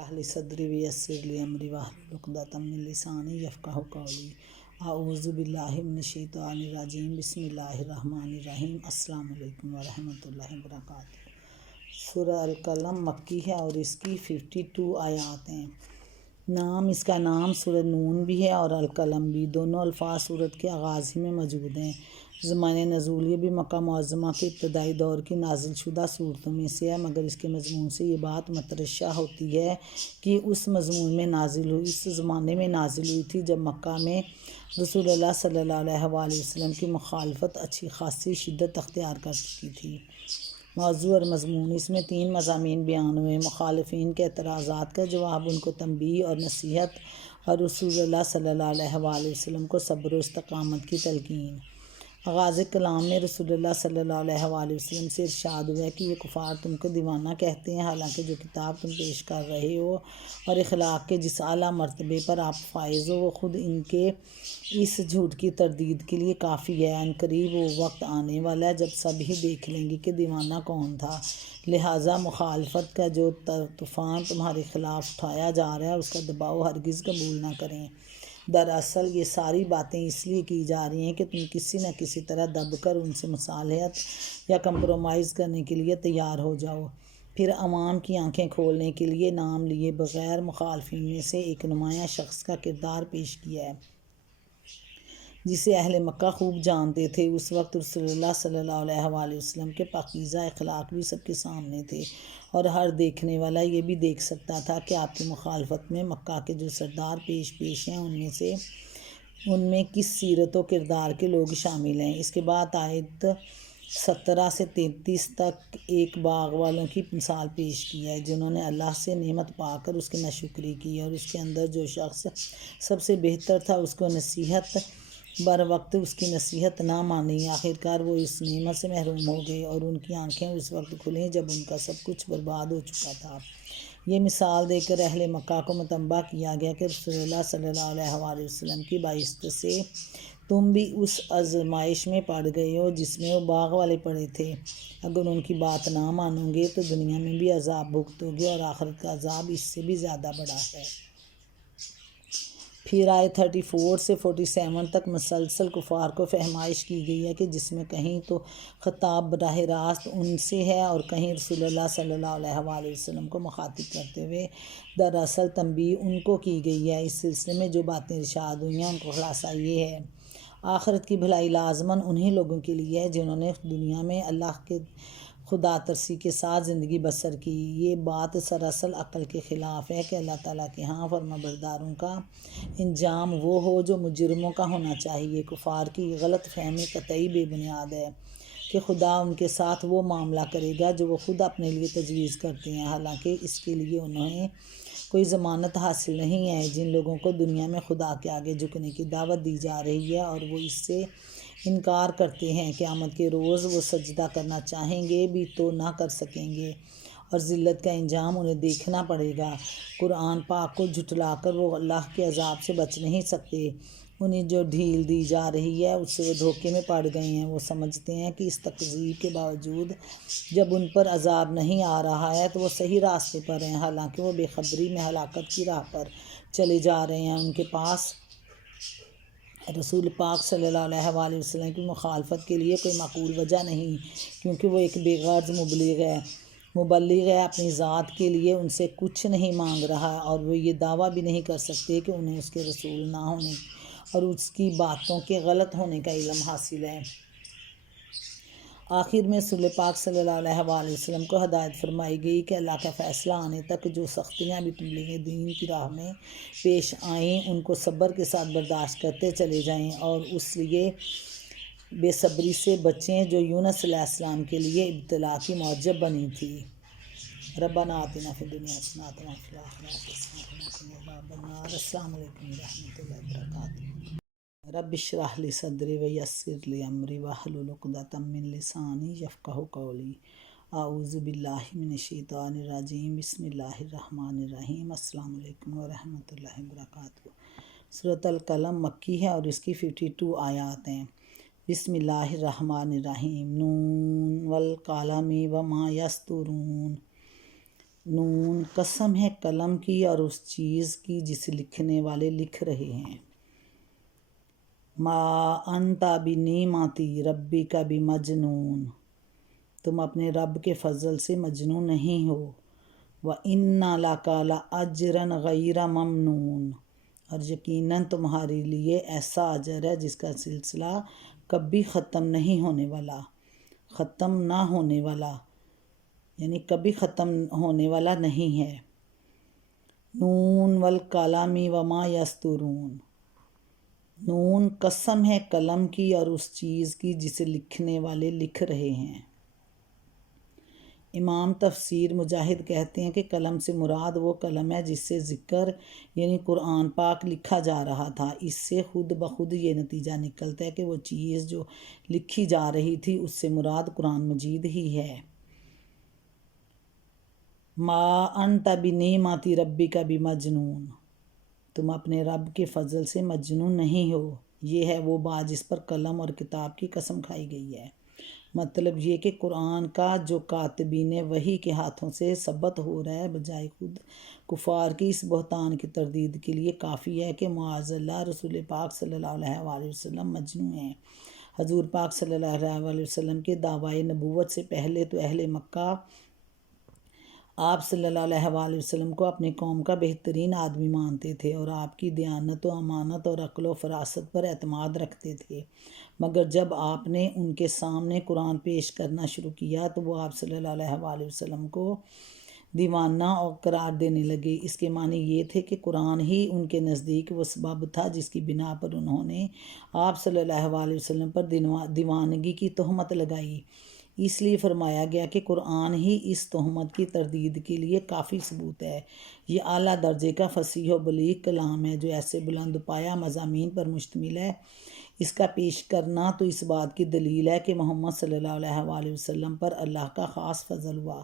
اشرح صدری ویسر لی امری واحلل عقدۃ من لسانی یفقہوا قولی اعوذ باللہ من الشیطان الرجیم بسم اللہ الرحمن الرحیم السلام علیکم ورحمۃ اللہ وبرکاتہ۔ سورہ القلم مکی ہے اور اس کی 52 آیات ہیں۔ اس کا نام سورہ نون بھی ہے اور القلم بھی، دونوں الفاظ سورت کے آغاز ہی میں موجود ہیں۔ زمان نزول یہ بھی مکہ معظمہ کے ابتدائی دور کی نازل شدہ صورتوں میں سے ہے، مگر اس کے مضمون سے یہ بات مترشح ہوتی ہے کہ اس زمانے میں نازل ہوئی تھی جب مکہ میں رسول اللہ صلی اللہ علیہ وآلہ وسلم کی مخالفت اچھی خاصی شدت اختیار کر چکی تھی۔ موضوع اور مضمون: اس میں 3 مضامین بیان ہوئے: مخالفین کے اعتراضات کا جواب، ان کو تنبیہ اور نصیحت، اور رسول اللہ صلی اللہ علیہ وآلہ وسلم کو صبر و استقامت کی تلقین۔ آغاز کلام میں رسول اللہ صلی اللہ علیہ وآلہ وسلم سے ارشاد ہوا کہ یہ کفار تم کو دیوانہ کہتے ہیں، حالانکہ جو کتاب تم پیش کر رہے ہو اور اخلاق کے جس اعلیٰ مرتبے پر آپ فائز ہو وہ خود ان کے اس جھوٹ کی تردید کے لیے کافی ہے۔ عنقریب وہ وقت آنے والا ہے جب سب ہی دیکھ لیں گے کہ دیوانہ کون تھا، لہٰذا مخالفت کا جو طوفان تمہارے خلاف اٹھایا جا رہا ہے اس کا دباؤ ہرگز قبول نہ کریں۔ دراصل یہ ساری باتیں اس لیے کی جا رہی ہیں کہ تم کسی نہ کسی طرح دب کر ان سے مصالحت یا کمپرومائز کرنے کے لیے تیار ہو جاؤ۔ پھر عوام کی آنکھیں کھولنے کے لیے نام لیے بغیر مخالفین میں سے ایک نمایاں شخص کا کردار پیش کیا ہے جسے اہل مکہ خوب جانتے تھے۔ اس وقت رسول اللہ صلی اللہ علیہ وآلہ وسلم کے پاکیزہ اخلاق بھی سب کے سامنے تھے اور ہر دیکھنے والا یہ بھی دیکھ سکتا تھا کہ آپ کی مخالفت میں مکہ کے جو سردار پیش ہیں ان میں کس سیرت و کردار کے لوگ شامل ہیں۔ اس کے بعد آیت 17 سے 33 تک ایک باغ والوں کی مثال پیش کی ہے جنہوں نے اللہ سے نعمت پا کر اس کی ناشکری کی، اور اس کے اندر جو شخص سب سے بہتر تھا اس کو نصیحت بر وقت اس کی نصیحت نہ مانی، آخرکار وہ اس نعمت سے محروم ہو گئے اور ان کی آنکھیں اس وقت کھلیں جب ان کا سب کچھ برباد ہو چکا تھا۔ یہ مثال دے کر اہل مکہ کو متنبہ کیا گیا کہ رسول اللہ صلی اللہ علیہ وآلہ وسلم کی بائست سے تم بھی اس آزمائش میں پڑ گئے ہو جس میں وہ باغ والے پڑے تھے۔ اگر ان کی بات نہ مانو گے تو دنیا میں بھی عذاب بھگتو گے اور آخرت کا عذاب اس سے بھی زیادہ بڑا ہے۔ پھر آیت 34 سے 47 تک مسلسل کفار کو فہمائش کی گئی ہے کہ جس میں کہیں تو خطاب براہ راست ان سے ہے اور کہیں رسول اللہ صلی اللہ علیہ وآلہ وسلم کو مخاطب کرتے ہوئے دراصل تنبیہ ان کو کی گئی ہے۔ اس سلسلے میں جو باتیں ارشاد ہوئی ہیں ان کا خلاصہ یہ ہے: آخرت کی بھلائی لازماً انہی لوگوں کے لیے ہے جنہوں نے دنیا میں اللہ کے خدا ترسی کے ساتھ زندگی بسر کی۔ یہ بات سراسر عقل کے خلاف ہے کہ اللہ تعالیٰ کے ہاں فرمانبرداروں کا انجام وہ ہو جو مجرموں کا ہونا چاہیے۔ کفار کی یہ غلط فہمی قطعی بے بنیاد ہے کہ خدا ان کے ساتھ وہ معاملہ کرے گا جو وہ خود اپنے لیے تجویز کرتے ہیں، حالانکہ اس کے لیے انہیں کوئی ضمانت حاصل نہیں ہے۔ جن لوگوں کو دنیا میں خدا کے آگے جھکنے کی دعوت دی جا رہی ہے اور وہ اس سے انکار کرتے ہیں، قیامت کے روز وہ سجدہ کرنا چاہیں گے بھی تو نہ کر سکیں گے اور ذلت کا انجام انہیں دیکھنا پڑے گا۔ قرآن پاک کو جھٹلا کر وہ اللہ کے عذاب سے بچ نہیں سکتے۔ انہیں جو ڈھیل دی جا رہی ہے اس سے وہ دھوکے میں پڑ گئے ہیں۔ وہ سمجھتے ہیں کہ اس تکذیب کے باوجود جب ان پر عذاب نہیں آ رہا ہے تو وہ صحیح راستے پر ہیں، حالانکہ وہ بے خبری میں ہلاکت کی راہ پر چلے جا رہے ہیں۔ ان کے پاس رسول پاک صلی اللہ علیہ وآلہ وسلم کی مخالفت کے لیے کوئی معقول وجہ نہیں، کیونکہ وہ ایک بے غرض مبلغ ہے، اپنی ذات کے لیے ان سے کچھ نہیں مانگ رہا اور وہ یہ دعویٰ بھی نہیں کر سکتے کہ انہیں اس کے رسول نہ ہونے اور اس کی باتوں کے غلط ہونے کا علم حاصل ہے۔ آخر میں رسول پاک صلی اللہ علیہ وآلہ وسلم کو ہدایت فرمائی گئی کہ اللہ کا فیصلہ آنے تک جو سختیاں بھی تمہیں دین کی راہ میں پیش آئیں ان کو صبر کے ساتھ برداشت کرتے چلے جائیں اور اس لیے بے صبری سے بچیں جو یونس علیہ السلام کے لیے ابتلا کی موجب بنی تھی۔ ربنا آتنا فی الدنیا حسنۃ وفی الآخرۃ حسنۃ وقنا عذاب النار۔ السلام علیکم ورحمۃ اللہ وبرکاتہ۔ رب اشرح لی صدری ویسر لی امری واحلل عقدۃ من لسانی یفقہوا قولی اعوذ باللہ من الشیطان الرجیم بسم اللہ الرحمن الرحیم السلام علیکم ورحمۃ اللہ وبرکاتہ۔ سورۃ القلم مکی ہے اور اس کی 52 آیات ہیں۔ بسم اللہ الرحمن الرحیم۔ نون والقلم وما یسطرون۔ نون قسم ہے قلم کی اور اس چیز کی جسے لکھنے والے لکھ رہے ہیں۔ ما انت بنعمتی ربک بمجنون، تم اپنے رب کے فضل سے مجنون نہیں ہو۔ وَإِنَّ لَكَ لَأَجْرًا غَيْرَ مَمْنُونٍ، اور یقیناً تمہارے لیے ایسا اجر ہے جس کا سلسلہ کبھی ختم نہیں ہونے والا، ختم نہ ہونے والا، یعنی کبھی ختم ہونے والا نہیں ہے۔ نون والقلم وما یسطرون، نون قسم ہے قلم کی اور اس چیز کی جسے لکھنے والے لکھ رہے ہیں۔ امام تفسیر مجاہد کہتے ہیں کہ قلم سے مراد وہ قلم ہے جس سے ذکر یعنی قرآن پاک لکھا جا رہا تھا۔ اس سے خود بخود یہ نتیجہ نکلتا ہے کہ وہ چیز جو لکھی جا رہی تھی اس سے مراد قرآن مجید ہی ہے۔ ما انت بنعمت ربک بمجنون، تم اپنے رب کے فضل سے مجنون نہیں ہو۔ یہ ہے وہ بات جس پر قلم اور کتاب کی قسم کھائی گئی ہے۔ مطلب یہ کہ قرآن کا جو کاتبین وحی کے ہاتھوں سے ثبت ہو رہا ہے بجائے خود کفار کی اس بہتان کی تردید کے لیے کافی ہے کہ معاذ اللہ رسول پاک صلی اللہ علیہ وآلہ وسلم مجنون ہیں۔ حضور پاک صلی اللہ علیہ وآلہ وسلم کے دعوی نبوت سے پہلے تو اہل مکہ آپ صلی اللہ علیہ وآلہ وسلم کو اپنی قوم کا بہترین آدمی مانتے تھے اور آپ کی دیانت و امانت اور عقل و فراست پر اعتماد رکھتے تھے، مگر جب آپ نے ان کے سامنے قرآن پیش کرنا شروع کیا تو وہ آپ صلی اللہ علیہ وآلہ وسلم کو دیوانہ اور قرار دینے لگے۔ اس کے معنی یہ تھے کہ قرآن ہی ان کے نزدیک وہ سبب تھا جس کی بنا پر انہوں نے آپ صلی اللہ علیہ وسلم پر دیوانگی کی تہمت لگائی۔ اس لیے فرمایا گیا کہ قرآن ہی اس تہمت کی تردید کے لیے کافی ثبوت ہے۔ یہ اعلیٰ درجے کا فصیح و بلیغ کلام ہے جو ایسے بلند پایہ مضامین پر مشتمل ہے۔ اس کا پیش کرنا تو اس بات کی دلیل ہے کہ محمد صلی اللہ علیہ وآلہ وسلم پر اللہ کا خاص فضل ہوا،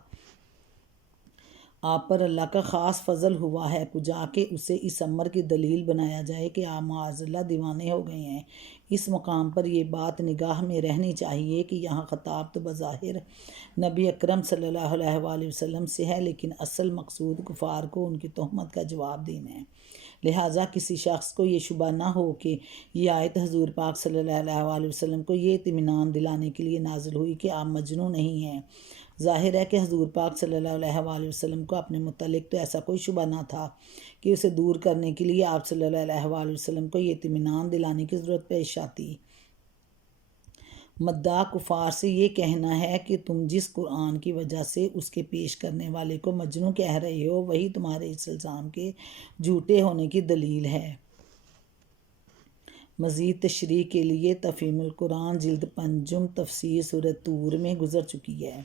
آپ پر اللہ کا خاص فضل ہوا ہے، بجا کہ اسے اس امر کی دلیل بنایا جائے کہ آپ معاذ اللہ دیوانے ہو گئے ہیں۔ اس مقام پر یہ بات نگاہ میں رہنی چاہیے کہ یہاں خطاب تو بظاہر نبی اکرم صلی اللہ علیہ وآلہ وسلم سے ہے، لیکن اصل مقصود کفار کو ان کی تہمت کا جواب دینا ہے۔ لہٰذا کسی شخص کو یہ شبہ نہ ہو کہ یہ آیت حضور پاک صلی اللہ علیہ وآلہ وسلم کو یہ اطمینان دلانے کے لیے نازل ہوئی کہ آپ مجنون نہیں ہیں۔ ظاہر ہے کہ حضور پاک صلی اللہ علیہ وآلہ وسلم کو اپنے متعلق تو ایسا کوئی شبہ نہ تھا کہ اسے دور کرنے کے لیے آپ صلی اللہ علیہ وآلہ وسلم کو یہ اطمینان دلانے کی ضرورت پیش آتی۔ مدعا کفار سے یہ کہنا ہے کہ تم جس قرآن کی وجہ سے اس کے پیش کرنے والے کو مجنون کہہ رہے ہو وہی تمہارے اس الزام کے جھوٹے ہونے کی دلیل ہے۔ مزید تشریح کے لیے تفہیم القرآن جلد 5 تفسیر سورۃ طور میں گزر چکی ہے۔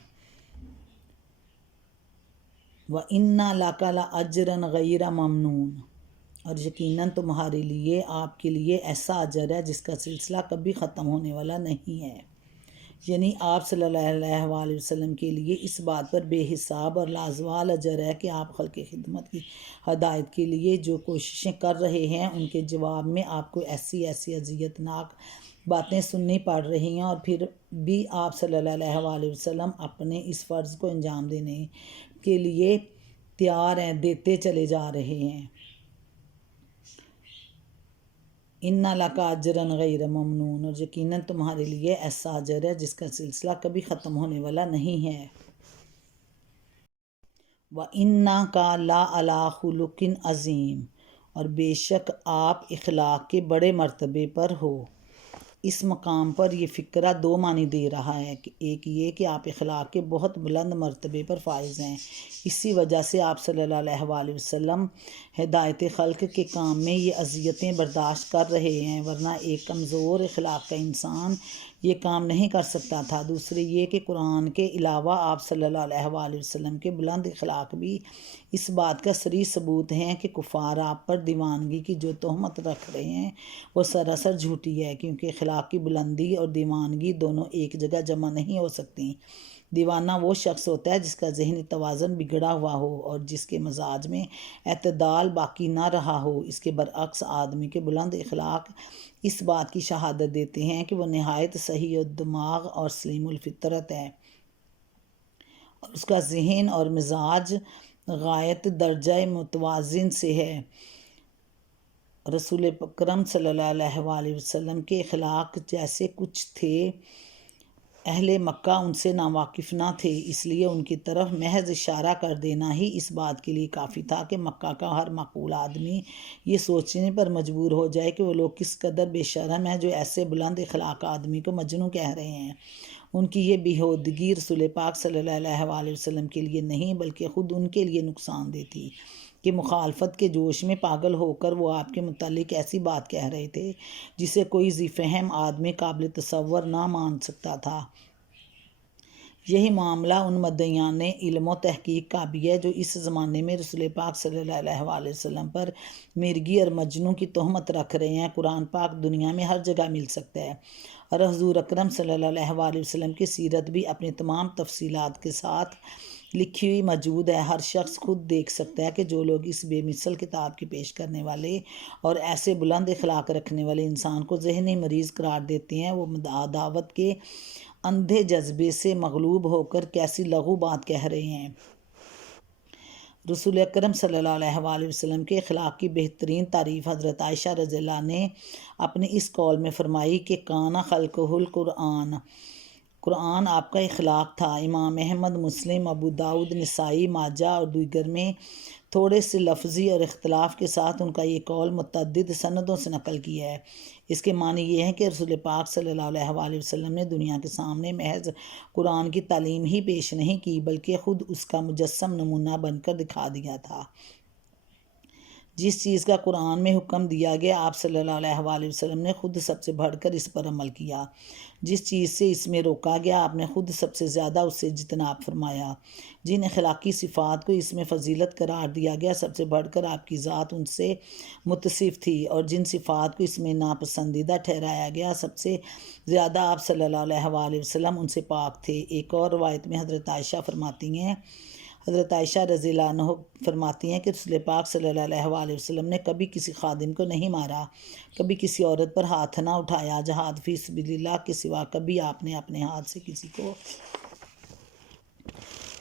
وَإِنَّ لَكَ لَأَجْرًا غَيْرَ مَمْنُونٍ، اور یقیناً تمہارے لیے آپ کے لیے ایسا اجر ہے جس کا سلسلہ کبھی ختم ہونے والا نہیں ہے۔ یعنی آپ صلی اللہ علیہ وآلہ وسلم کے لیے اس بات پر بے حساب اور لازوال اجر ہے کہ آپ خلق خدمت کی ہدایت کے لیے جو کوششیں کر رہے ہیں ان کے جواب میں آپ کو ایسی اذیت ناک باتیں سننی پڑ رہی ہیں، اور پھر بھی آپ صلی اللہ علیہ وآلہ وسلم اپنے اس فرض کو انجام دینے کے لیے تیار ہیں، دیتے چلے جا رہے ہیں۔ اِنَّ لَكَ أَجْرًا غَيْرَ مَمْنُونٍ، اور یقیناً تمہارے لیے ایسا اجر ہے جس کا سلسلہ کبھی ختم ہونے والا نہیں ہے۔ وَإِنَّكَ لَعَلَىٰ خُلُقٍ عَظِيمٍ، اور بے شک آپ اخلاق کے بڑے مرتبے پر ہو۔ اس مقام پر یہ فقرہ 2 معنی دے رہا ہے کہ ایک یہ کہ آپ اخلاق کے بہت بلند مرتبے پر فائز ہیں، اسی وجہ سے آپ صلی اللہ علیہ وآلہ وسلم ہدایت خلق کے کام میں یہ اذیتیں برداشت کر رہے ہیں، ورنہ ایک کمزور اخلاق کا انسان یہ کام نہیں کر سکتا تھا۔ دوسرے یہ کہ قرآن کے علاوہ آپ صلی اللہ علیہ وآلہ وسلم کے بلند اخلاق بھی اس بات کا صریح ثبوت ہیں کہ کفار آپ پر دیوانگی کی جو تہمت رکھ رہے ہیں وہ سراسر جھوٹی ہے، کیونکہ اخلاق کی بلندی اور دیوانگی دونوں ایک جگہ جمع نہیں ہو سکتی۔ دیوانہ وہ شخص ہوتا ہے جس کا ذہنی توازن بگڑا ہوا ہو اور جس کے مزاج میں اعتدال باقی نہ رہا ہو۔ اس کے برعکس آدمی کے بلند اخلاق اس بات کی شہادت دیتے ہیں کہ وہ نہایت صحیح الدماغ اور سلیم الفطرت ہے، اور اس کا ذہن اور مزاج غایت درجہ متوازن سے ہے۔ رسول اکرم صلی اللہ علیہ وآلہ وسلم کے اخلاق جیسے کچھ تھے، اہل مکہ ان سے ناواقف نہ تھے، اس لیے ان کی طرف محض اشارہ کر دینا ہی اس بات کے لیے کافی تھا کہ مکہ کا ہر معقول آدمی یہ سوچنے پر مجبور ہو جائے کہ وہ لوگ کس قدر بے شرم ہیں جو ایسے بلند اخلاق آدمی کو مجنون کہہ رہے ہیں۔ ان کی یہ بیہودگی رسول پاک صلی اللہ علیہ وآلہ وسلم کے لیے نہیں بلکہ خود ان کے لیے نقصان دہ تھی کہ مخالفت کے جوش میں پاگل ہو کر وہ آپ کے متعلق ایسی بات کہہ رہے تھے جسے کوئی ذی فہم آدمی قابل تصور نہ مان سکتا تھا۔ یہی معاملہ ان مدعیان علم و تحقیق کا بھی ہے جو اس زمانے میں رسول پاک صلی اللہ علیہ وآلہ وسلم پر مرغی اور مجنوں کی تہمت رکھ رہے ہیں۔ قرآن پاک دنیا میں ہر جگہ مل سکتا ہے اور حضور اکرم صلی اللہ علیہ وآلہ وسلم کی سیرت بھی اپنی تمام تفصیلات کے ساتھ لکھی ہوئی موجود ہے۔ ہر شخص خود دیکھ سکتا ہے کہ جو لوگ اس بے مثل کتاب کی پیش کرنے والے اور ایسے بلند اخلاق رکھنے والے انسان کو ذہنی مریض قرار دیتے ہیں، وہ عداوت کے اندھے جذبے سے مغلوب ہو کر کیسی لغو بات کہہ رہے ہیں۔ رسول اکرم صلی اللہ علیہ وآلہ وسلم کے اخلاق کی بہترین تعریف حضرت عائشہ رضی اللہ عنہ نے اپنے اس قول میں فرمائی کہ کان خلقہ القرآن، قرآن آپ کا اخلاق تھا۔ امام احمد، مسلم، ابو داؤد، نسائی، ماجہ اور دیگر میں تھوڑے سے لفظی اور اختلاف کے ساتھ ان کا یہ قول متعدد سندوں سے نقل کیا ہے۔ اس کے معنی یہ ہے کہ رسول پاک صلی اللہ علیہ وآلہ وسلم نے دنیا کے سامنے محض قرآن کی تعلیم ہی پیش نہیں کی بلکہ خود اس کا مجسم نمونہ بن کر دکھا دیا تھا۔ جس چیز کا قرآن میں حکم دیا گیا آپ صلی اللہ علیہ وآلہ وسلم نے خود سب سے بڑھ کر اس پر عمل کیا۔ جس چیز سے اس میں روکا گیا آپ نے خود سب سے زیادہ اس سے اجتناب فرمایا۔ جن اخلاقی صفات کو اس میں فضیلت قرار دیا گیا سب سے بڑھ کر آپ کی ذات ان سے متصف تھی، اور جن صفات کو اس میں ناپسندیدہ ٹھہرایا گیا سب سے زیادہ آپ صلی اللہ علیہ وآلہ وسلم ان سے پاک تھے۔ ایک اور روایت میں حضرت عائشہ رضی اللہ عنہ فرماتی ہیں کہ رسول پاک صلی اللہ علیہ وآلہ وسلم نے کبھی کسی خادم کو نہیں مارا، کبھی کسی عورت پر ہاتھ نہ اٹھایا، جہاد فی سبیل اللہ کے سوا کبھی آپ نے اپنے ہاتھ سے کسی کو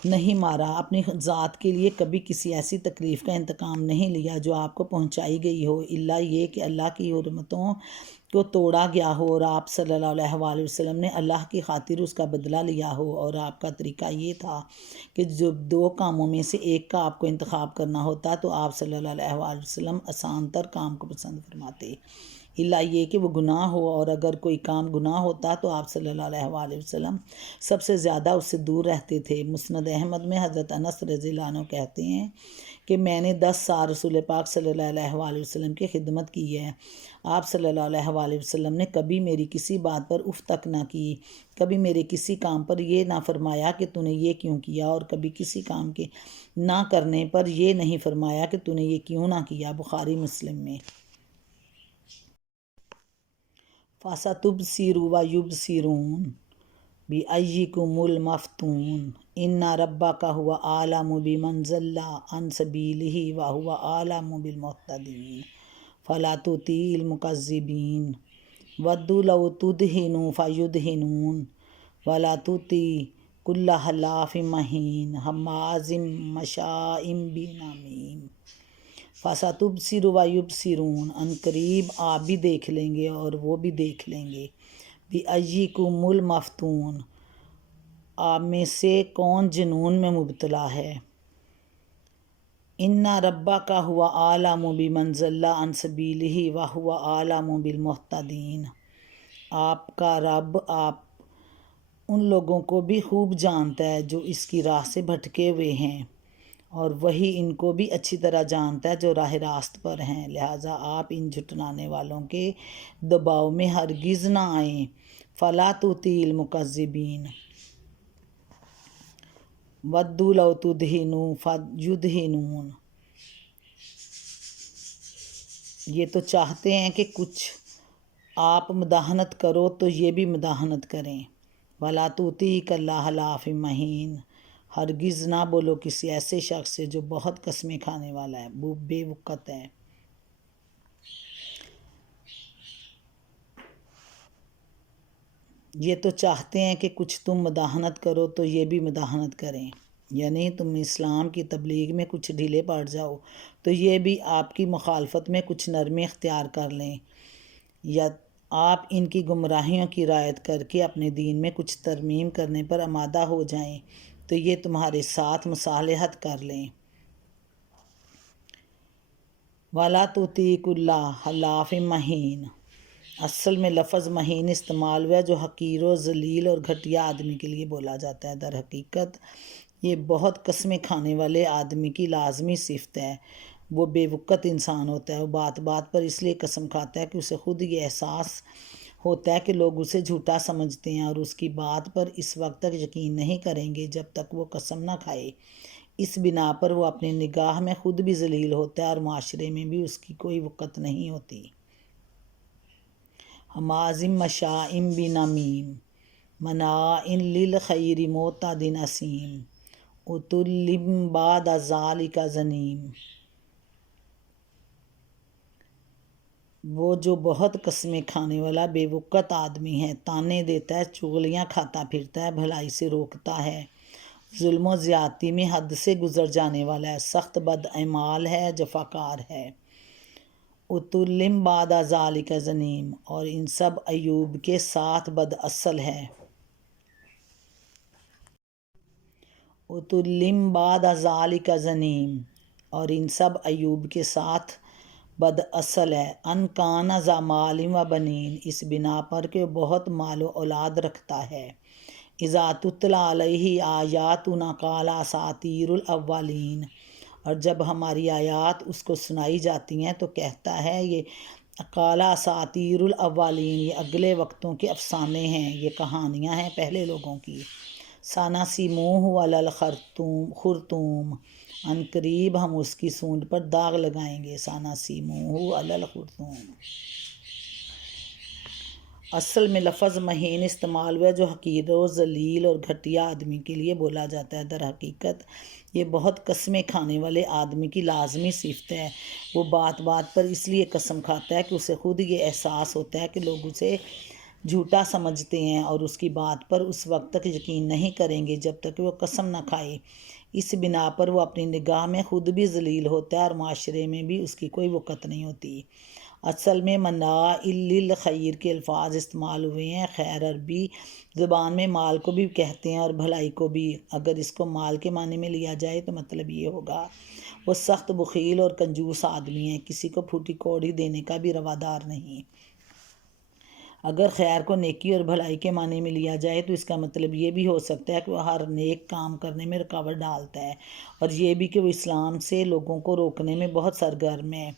نہیں مارا، اپنی ذات کے لیے کبھی کسی ایسی تکلیف کا انتقام نہیں لیا جو آپ کو پہنچائی گئی ہو، الا یہ کہ اللہ کی حرمتوں کو توڑا گیا ہو اور آپ صلی اللہ علیہ وآلہ وسلم نے اللہ کی خاطر اس کا بدلہ لیا ہو، اور آپ کا طریقہ یہ تھا کہ جب دو کاموں میں سے ایک کا آپ کو انتخاب کرنا ہوتا تو آپ صلی اللہ علیہ وآلہ وسلم آسان تر کام کو پسند فرماتے، الا یہ کہ وہ گناہ ہو، اور اگر کوئی کام گناہ ہوتا تو آپ صلی اللہ علیہ وآلہ وسلم سب سے زیادہ اس سے دور رہتے تھے۔ مسند احمد میں حضرت انس رضی اللہ عنہ کہتے ہیں کہ میں نے 10 سال رسول پاک صلی اللہ علیہ وآلہ وسلم کی خدمت کی ہے۔ آپ صلی اللہ علیہ وآلہ وسلم نے کبھی میری کسی بات پر اف تک نہ کی، کبھی میرے کسی کام پر یہ نہ فرمایا کہ تو نے یہ کیوں کیا، اور کبھی کسی کام کے نہ کرنے پر یہ نہیں فرمایا کہ تو نے یہ کیوں نہ کیا۔ بخاری مسلم میں۔ فَسَتُبْصِرُ وَيُبْصِرُونَ بِأَيِّكُمُ الْمَفْتُونُ إِنَّ رَبَّكَ هُوَ أَعْلَمُ بِمَنْ ضَلَّ عَنْ سَبِيلِهِ وَهُوَ أَعْلَمُ بِالْمُهْتَدِينَ فَلَا تُطِعِ الْمُكَذِّبِينَ وَدُّوا لَوْ تُدْهِنُ فَيُدْهِنُونَ وَلَا تُطِعِ كُلَّ حَلَّافٍ مَّهِينٍ ہَمَّازٍ مَّشَّاءٍ بِنَمِيمٍ۔ فَسَتُبْصِرُ وَيُبْصِرُونَ، ان قریب آپ بھی دیکھ لیں گے اور وہ بھی دیکھ لیں گے۔ بِأَيِّكُمُ الْمَفْتُونُ، آپ میں سے کون جنون میں مبتلا ہے۔ إِنَّ رَبَّكَ هُوَ أَعْلَمُ بِمَنْ ضَلَّ عَنْ سَبِيلِهِ وَهُوَ أَعْلَمُ بِالْمُهْتَدِينَ، آپ کا رب آپ ان لوگوں کو بھی خوب جانتا ہے جو اس کی راہ سے بھٹکے ہوئے ہیں، اور وہی ان کو بھی اچھی طرح جانتا ہے جو راہ راست پر ہیں، لہٰذا آپ ان جھٹلانے والوں کے دباؤ میں ہرگز نہ آئیں۔ فَلَا تُطِعِ الْمُكَذِّبِينَ وَدُّوا لَوْ تُدْهِنُ فَيُدْهِنُونَ، یہ تو چاہتے ہیں کہ کچھ آپ مداحنت کرو تو یہ بھی مداحنت کریں۔ وَلَا تُطِعِ كُلَّ حَلَّافٍ مَّهِينٍ، ہرگز نہ بولو کسی ایسے شخص سے جو بہت قسمیں کھانے والا ہے، بے وقت ہے۔ یہ تو چاہتے ہیں کہ کچھ تم مداحنت کرو تو یہ بھی مداحنت کریں۔ یعنی تم اسلام کی تبلیغ میں کچھ ڈھیلے پڑ جاؤ تو یہ بھی آپ کی مخالفت میں کچھ نرمی اختیار کر لیں، یا آپ ان کی گمراہیوں کی رعایت کر کے اپنے دین میں کچھ ترمیم کرنے پر آمادہ ہو جائیں تو یہ تمہارے ساتھ مصالحت کر لیں۔ وَلَا تُطِیعُوا کُلَّ حَلَّافٍ مَّہِینٍ، اصل میں لفظ مہین استعمال ہوا ہے جو حقیر و ذلیل اور گھٹیا آدمی کے لیے بولا جاتا ہے۔ در حقیقت یہ بہت قسمیں کھانے والے آدمی کی لازمی صفت ہے۔ وہ بے وقت انسان ہوتا ہے، وہ بات بات پر اس لیے قسم کھاتا ہے کہ اسے خود یہ احساس ہوتا ہے کہ لوگ اسے جھوٹا سمجھتے ہیں اور اس کی بات پر اس وقت تک یقین نہیں کریں گے جب تک وہ قسم نہ کھائے۔ اس بنا پر وہ اپنی نگاہ میں خود بھی ذلیل ہوتا ہے اور معاشرے میں بھی اس کی کوئی وقت نہیں ہوتی۔ حمازم مشاءم بنمیم مناع للخیر معتد اثیم عتل بعد ذلک زنیم۔ وہ جو بہت قسمیں کھانے والا بے وقت آدمی ہے، تانے دیتا ہے، چغلیاں کھاتا پھرتا ہے، بھلائی سے روکتا ہے، ظلم و زیادتی میں حد سے گزر جانے والا ہے، سخت بد اعمال ہے، جفاکار ہے۔ عتل بعد ذلک زنیم، اور ان سب عیوب کے ساتھ بد اصل ہے۔ عتل بعد ذلک زنیم، اور ان سب عیوب کے ساتھ بد اصل ہے۔ ان کان ذا مال و بنین، اس بنا پر کہ بہت مال و اولاد رکھتا ہے۔ اذا تتلی علیہ آیاتنا قال اساطیر الاولین، اور جب ہماری آیات اس کو سنائی جاتی ہیں تو کہتا ہے یہ قال اساطیر الاولین، یہ اگلے وقتوں کے افسانے ہیں، یہ کہانیاں ہیں پہلے لوگوں کی۔ سنسموہ علی الخرطوم، ان قریب ہم اس کی سونڈ پر داغ لگائیں گے۔ سنسموہ علی الخرطوم، اصل میں لفظ مہین استعمال ہوا ہے جو حقیر و ذلیل اور گھٹیا آدمی کے لیے بولا جاتا ہے۔ در حقیقت یہ بہت قسمیں کھانے والے آدمی کی لازمی صفت ہے۔ وہ بات بات پر اس لیے قسم کھاتا ہے کہ اسے خود یہ احساس ہوتا ہے کہ لوگ اسے جھوٹا سمجھتے ہیں اور اس کی بات پر اس وقت تک یقین نہیں کریں گے جب تک وہ قسم نہ کھائے۔ اس بنا پر وہ اپنی نگاہ میں خود بھی ذلیل ہوتا ہے اور معاشرے میں بھی اس کی کوئی وقت نہیں ہوتی۔ اصل میں مناع للخیر کے الفاظ استعمال ہوئے ہیں۔ خیر عربی زبان میں مال کو بھی کہتے ہیں اور بھلائی کو بھی۔ اگر اس کو مال کے معنی میں لیا جائے تو مطلب یہ ہوگا وہ سخت بخیل اور کنجوس آدمی ہے، کسی کو پھوٹی کوڑی دینے کا بھی روادار نہیں۔ اگر خیر کو نیکی اور بھلائی کے معنی میں لیا جائے تو اس کا مطلب یہ بھی ہو سکتا ہے کہ وہ ہر نیک کام کرنے میں رکاوٹ ڈالتا ہے، اور یہ بھی کہ وہ اسلام سے لوگوں کو روکنے میں بہت سرگرم ہے۔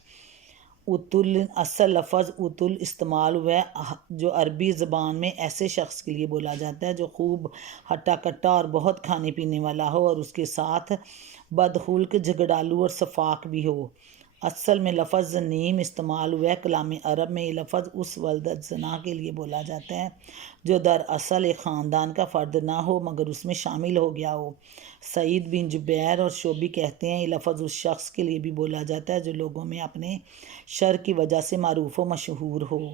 عتل، اصل لفظ عتل استعمال ہوا ہے جو عربی زبان میں ایسے شخص کے لیے بولا جاتا ہے جو خوب ہٹا کٹا اور بہت کھانے پینے والا ہو اور اس کے ساتھ بدخلق، جھگڑالو اور سفاک بھی ہو۔ اصل میں لفظ زنیم استعمال ہوا ہے کلام عرب میں۔ یہ لفظ اس ولد زنا کے لیے بولا جاتا ہے جو دراصل ایک خاندان کا فرد نہ ہو مگر اس میں شامل ہو گیا ہو۔ سعید بن جبیر اور شعبی کہتے ہیں یہ لفظ اس شخص کے لیے بھی بولا جاتا ہے جو لوگوں میں اپنے شر کی وجہ سے معروف و مشہور ہو۔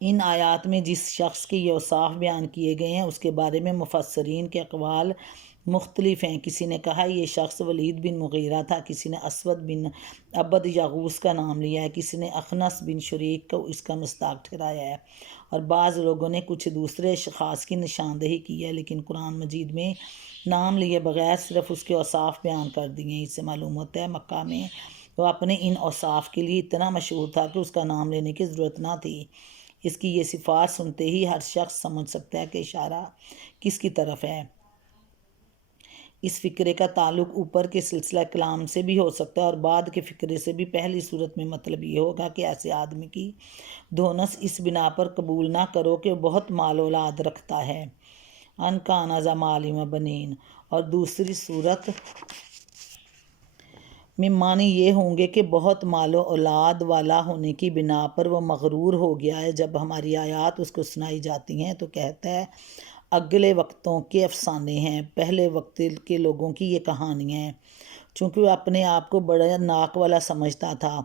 ان آیات میں جس شخص کے یہ اوصاف بیان کیے گئے ہیں اس کے بارے میں مفسرین کے اقوال مختلف ہیں۔ کسی نے کہا یہ شخص ولید بن مغیرہ تھا، کسی نے اسود بن عبد یغوث کا نام لیا ہے، کسی نے اخنس بن شریک کو اس کا مصداق ٹھہرایا ہے، اور بعض لوگوں نے کچھ دوسرے اشخاص کی نشاندہی کی ہے، لیکن قرآن مجید میں نام لیے بغیر صرف اس کے اوصاف بیان کر دیے ہیں۔ اس سے معلوم ہوتا ہے مکہ میں وہ اپنے ان اوصاف کے لیے اتنا مشہور تھا کہ اس کا نام لینے کی ضرورت نہ تھی۔ اس کی یہ صفات سنتے ہی ہر شخص سمجھ سکتا ہے کہ اشارہ کس کی طرف ہے۔ اس فقرے کا تعلق اوپر کے سلسلہ کلام سے بھی ہو سکتا ہے اور بعد کے فقرے سے بھی۔ پہلی صورت میں مطلب یہ ہوگا کہ ایسے آدمی کی دھونس اس بنا پر قبول نہ کرو کہ وہ بہت مال اولاد رکھتا ہے، ان کان ذا مال و بنین، اور دوسری صورت میں معنی یہ ہوں گے کہ بہت مال و اولاد والا ہونے کی بنا پر وہ مغرور ہو گیا ہے۔ جب ہماری آیات اس کو سنائی جاتی ہیں تو کہتا ہے اگلے وقتوں کے افسانے ہیں، پہلے وقت کے لوگوں کی یہ کہانیاں ہیں۔ چونکہ وہ اپنے آپ کو بڑا ناک والا سمجھتا تھا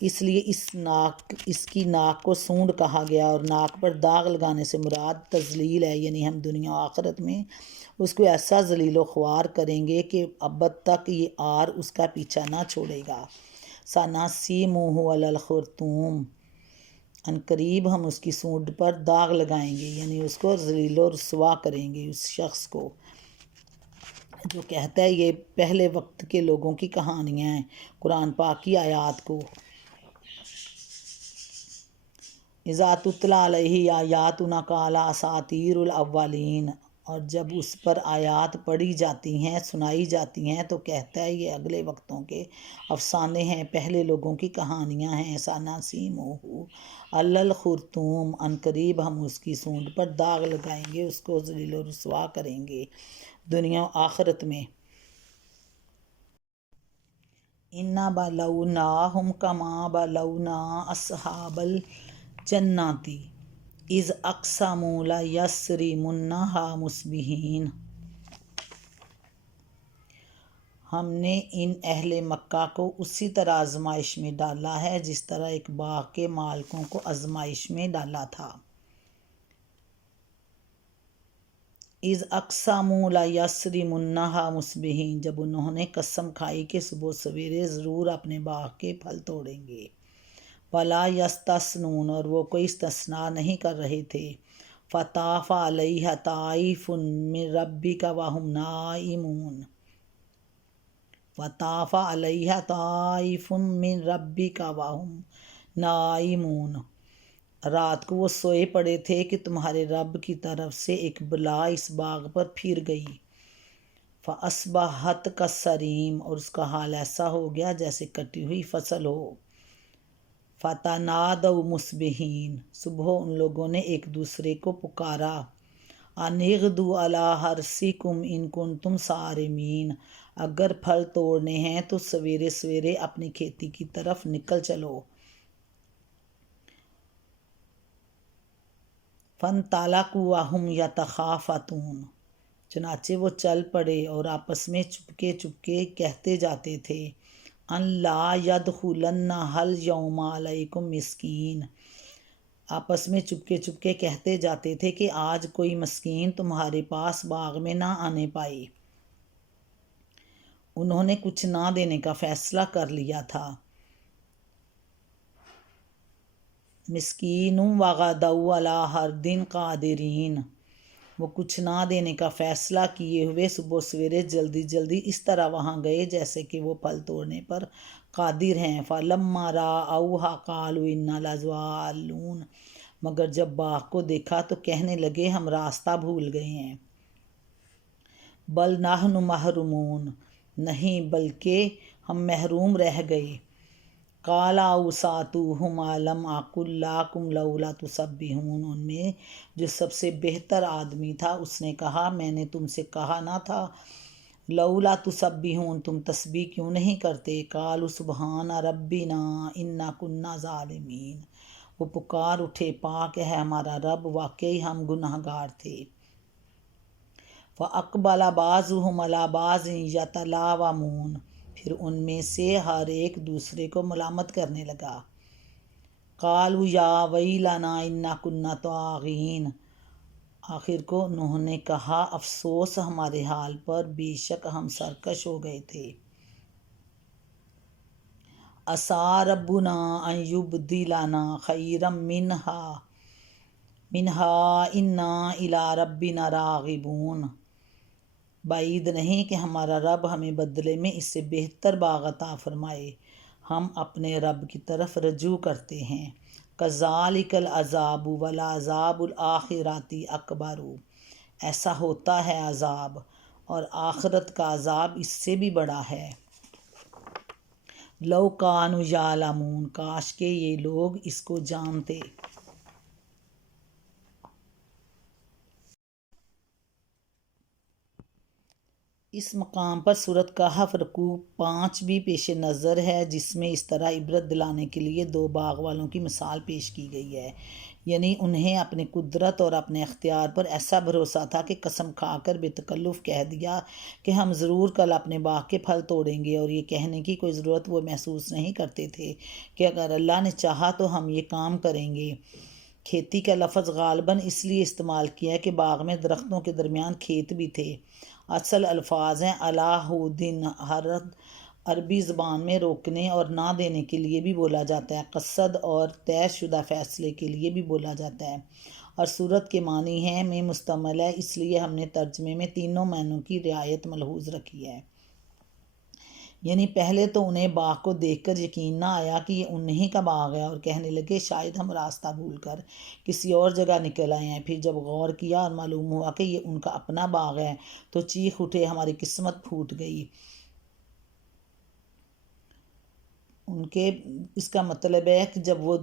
اس لیے اس کی ناک کو سونڈ کہا گیا، اور ناک پر داغ لگانے سے مراد تذلیل ہے، یعنی ہم دنیا و آخرت میں اس کو ایسا ذلیل و خوار کریں گے کہ ابد تک یہ آر اس کا پیچھا نہ چھوڑے گا۔ سَنَسِیمُهُ عَلَى الْخُرْطُوم، ان قریب ہم اس کی سونڈ پر داغ لگائیں گے، یعنی اس کو ذلیل و رسوا کریں گے اس شخص کو جو کہتا ہے یہ پہلے وقت کے لوگوں کی کہانیاں ہیں، قرآن پاک کی آیات کو۔ اذا تتلی علیہ آیاتنا قال اساطیر الاولین، اور جب اس پر آیات پڑھی جاتی ہیں، سنائی جاتی ہیں تو کہتا ہے یہ اگلے وقتوں کے افسانے ہیں، پہلے لوگوں کی کہانیاں ہیں۔ سَنَسِیمُهُ عَلَى الْخُرْطُوم، ان قریب ہم اس کی سونڈ پر داغ لگائیں گے، اس کو ذلیل و رسوا کریں گے دنیا و آخرت میں۔ اِنَّا بَلَوْنَاهُمْ كَمَا بَلَوْنَا أَصْحَابَ الْجَنَّةِ اِذْ أَقْسَمُوا لَيَصْرِمُنَّهَا مُصْبِحِينَ، ہم نے ان اہل مکہ کو اسی طرح آزمائش میں ڈالا ہے جس طرح ایک باغ کے مالکوں کو آزمائش میں ڈالا تھا۔ اِذْ أَقْسَمُوا لَيَصْرِمُنَّهَا مُصْبِحِينَ، جب انہوں نے قسم کھائی کہ صبح سویرے ضرور اپنے باغ کے پھل توڑیں گے۔ وَلَا يَسْتَثْنُونَ، اور وہ کوئی استثناء نہیں کر رہے تھے۔ فَطَافَ عَلَيْهَا طَائِفٌ مِّن رَبِّكَ وَهُمْ نَائِمُونَ، وَطَافَ عَلَيْهَا طَائِفٌ مِّن رَبِّكَ وَهُمْ نَائِمُونَ، رات کو وہ سوئے پڑے تھے کہ تمہارے رب کی طرف سے ایک بلا اس باغ پر پھر گئی۔ فَأَصْبَحَتْ كَالصَّرِيمِ، اور اس کا حال ایسا ہو گیا جیسے کٹی ہوئی فصل ہو۔ فَتَنَادَوْا مُصْبِحِينَ، صبح ان لوگوں نے ایک دوسرے کو پکارا، أَنِ اغْدُوا عَلَىٰ حَرْثِكُمْ إِن كُنتُمْ صَارِمِينَ، اگر پھل توڑنے ہیں تو سویرے سویرے اپنی کھیتی کی طرف نکل چلو۔ فَانْطَلَقُوا وَهُمْ يَتَخَافَتُونَ، چنانچہ وہ چل پڑے اور آپس میں چپکے چپکے کہتے جاتے تھے، أَن لَا يَدْخُلَنَّهَا الْيَوْمَ عَلَيْكُمْ مِسْكِينٌ، آپس میں چپکے چپکے کہتے جاتے تھے کہ آج کوئی مسکین تمہارے پاس باغ میں نہ آنے پائے۔ انہوں نے کچھ نہ دینے کا فیصلہ کر لیا تھا۔ مسکین وغدوا علی حرد قادرین، وہ کچھ نہ دینے کا فیصلہ کیے ہوئے صبح سویرے جلدی جلدی اس طرح وہاں گئے جیسے کہ وہ پھل توڑنے پر قادر ہیں۔ فَلَمَّا رَأَوْهَا قَالُوا إِنَّا لَضَالُّونَ، مگر جب باغ کو دیکھا تو کہنے لگے ہم راستہ بھول گئے ہیں۔ بَلْ نَحْنُ مَحْرُومُونَ، نہیں بلکہ ہم محروم رہ گئے۔ قَالَ أَوْسَاطُهُمْ أَلَمْ أَقُل لَّكُمْ لَوْلَا تُسَبِّحُونَ، ان میں جو سب سے بہتر آدمی تھا اس نے کہا میں نے تم سے کہا نہ تھا لولا تسبحون، تم تسبیح کیوں نہیں کرتے؟ قالوا سبحان ربنا انا كنا ظالمین، وہ پکار اٹھے پاک ہے ہمارا رب، واقعی ہم گناہ گار تھے۔ فَأَقْبَلَ بَعْضُهُمْ عَلَىٰ بَعْضٍ يَتَلَاوَمُونَ، پھر ان میں سے ہر ایک دوسرے کو ملامت کرنے لگا۔ قَالُوا يَا وَيْلَنَا إِنَّا كُنَّا طَاغِينَ، آخر کو انہوں نے کہا افسوس ہمارے حال پر، بے شک ہم سرکش ہو گئے تھے۔ عَسَىٰ رَبُّنَا أَن يُبْدِلَنَا خَيْرًا مِّنْهَا إِنَّا إِلَىٰ رَبِّنَا رَاغِبُونَ، بعید نہیں کہ ہمارا رب ہمیں بدلے میں اس سے بہتر باغ عطا فرمائے، ہم اپنے رب کی طرف رجوع کرتے ہیں۔ كَذَٰلِكَ الْعَذَابُ وَلَعَذَابُ الْآخِرَةِ أَكْبَرُ، ایسا ہوتا ہے عذاب اور آخرت کا عذاب اس سے بھی بڑا ہے۔ لَوْ كَانُوا يَعْلَمُونَ، کاش کہ یہ لوگ اس کو جانتے۔ اس مقام پر سورۃ کہف رکوع 5 بھی پیش نظر ہے، جس میں اس طرح عبرت دلانے کے لیے 2 باغ والوں کی مثال پیش کی گئی ہے، یعنی انہیں اپنے قدرت اور اپنے اختیار پر ایسا بھروسہ تھا کہ قسم کھا کر بے تکلف کہہ دیا کہ ہم ضرور کل اپنے باغ کے پھل توڑیں گے، اور یہ کہنے کی کوئی ضرورت وہ محسوس نہیں کرتے تھے کہ اگر اللہ نے چاہا تو ہم یہ کام کریں گے۔ کھیتی کا لفظ غالباً اس لیے استعمال کیا ہے کہ باغ میں درختوں کے درمیان کھیت بھی تھے۔ اصل الفاظ ہیں علاہدین، عربی زبان میں روکنے اور نہ دینے کے لیے بھی بولا جاتا ہے، قصد اور طے شدہ فیصلے کے لیے بھی بولا جاتا ہے، اور صورت کے معنی ہے میں مشتمل ہے، اس لیے ہم نے ترجمے میں تینوں معنوں کی رعایت ملحوظ رکھی ہے۔ یعنی پہلے تو انہیں باغ کو دیکھ کر یقین نہ آیا کہ یہ انہی کا باغ ہے، اور کہنے لگے شاید ہم راستہ بھول کر کسی اور جگہ نکل آئے ہیں۔ پھر جب غور کیا اور معلوم ہوا کہ یہ ان کا اپنا باغ ہے تو چیخ اٹھے، ہماری قسمت پھوٹ گئی۔ ان کے اس کا مطلب ہے کہ جب وہ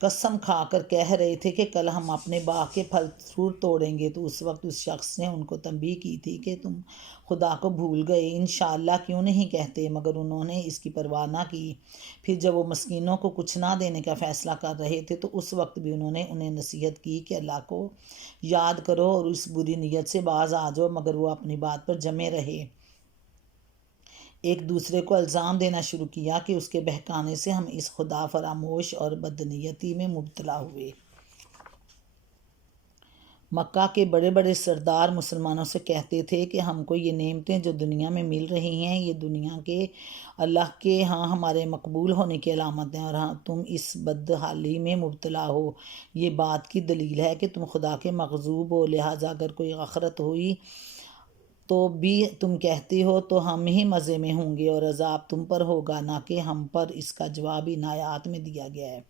قسم کھا کر کہہ رہے تھے کہ کل ہم اپنے باغ کے پھل ضرور توڑیں گے، تو اس وقت اس شخص نے ان کو تنبیہ کی تھی کہ تم خدا کو بھول گئے، انشاءاللہ کیوں نہیں کہتے، مگر انہوں نے اس کی پرواہ نہ کی۔ پھر جب وہ مسکینوں کو کچھ نہ دینے کا فیصلہ کر رہے تھے تو اس وقت بھی انہوں نے انہیں نصیحت کی کہ اللہ کو یاد کرو اور اس بری نیت سے باز آ جاؤ، مگر وہ اپنی بات پر جمے رہے۔ ایک دوسرے کو الزام دینا شروع کیا کہ اس کے بہکانے سے ہم اس خدا فراموش اور بدنیتی میں مبتلا ہوئے۔ مکہ کے بڑے بڑے سردار مسلمانوں سے کہتے تھے کہ ہم کو یہ نعمتیں جو دنیا میں مل رہی ہیں یہ دنیا کے اللہ کے ہاں ہمارے مقبول ہونے کی علامت ہیں، اور ہاں تم اس بدحالی میں مبتلا ہو، یہ بات کی دلیل ہے کہ تم خدا کے مغضوب ہو، لہٰذا اگر کوئی غفرت ہوئی تو بھی تم کہتے ہو تو ہم ہی مزے میں ہوں گے اور عذاب تم پر ہوگا نہ کہ ہم پر۔ اس کا جواب ان آیات میں دیا گیا ہے۔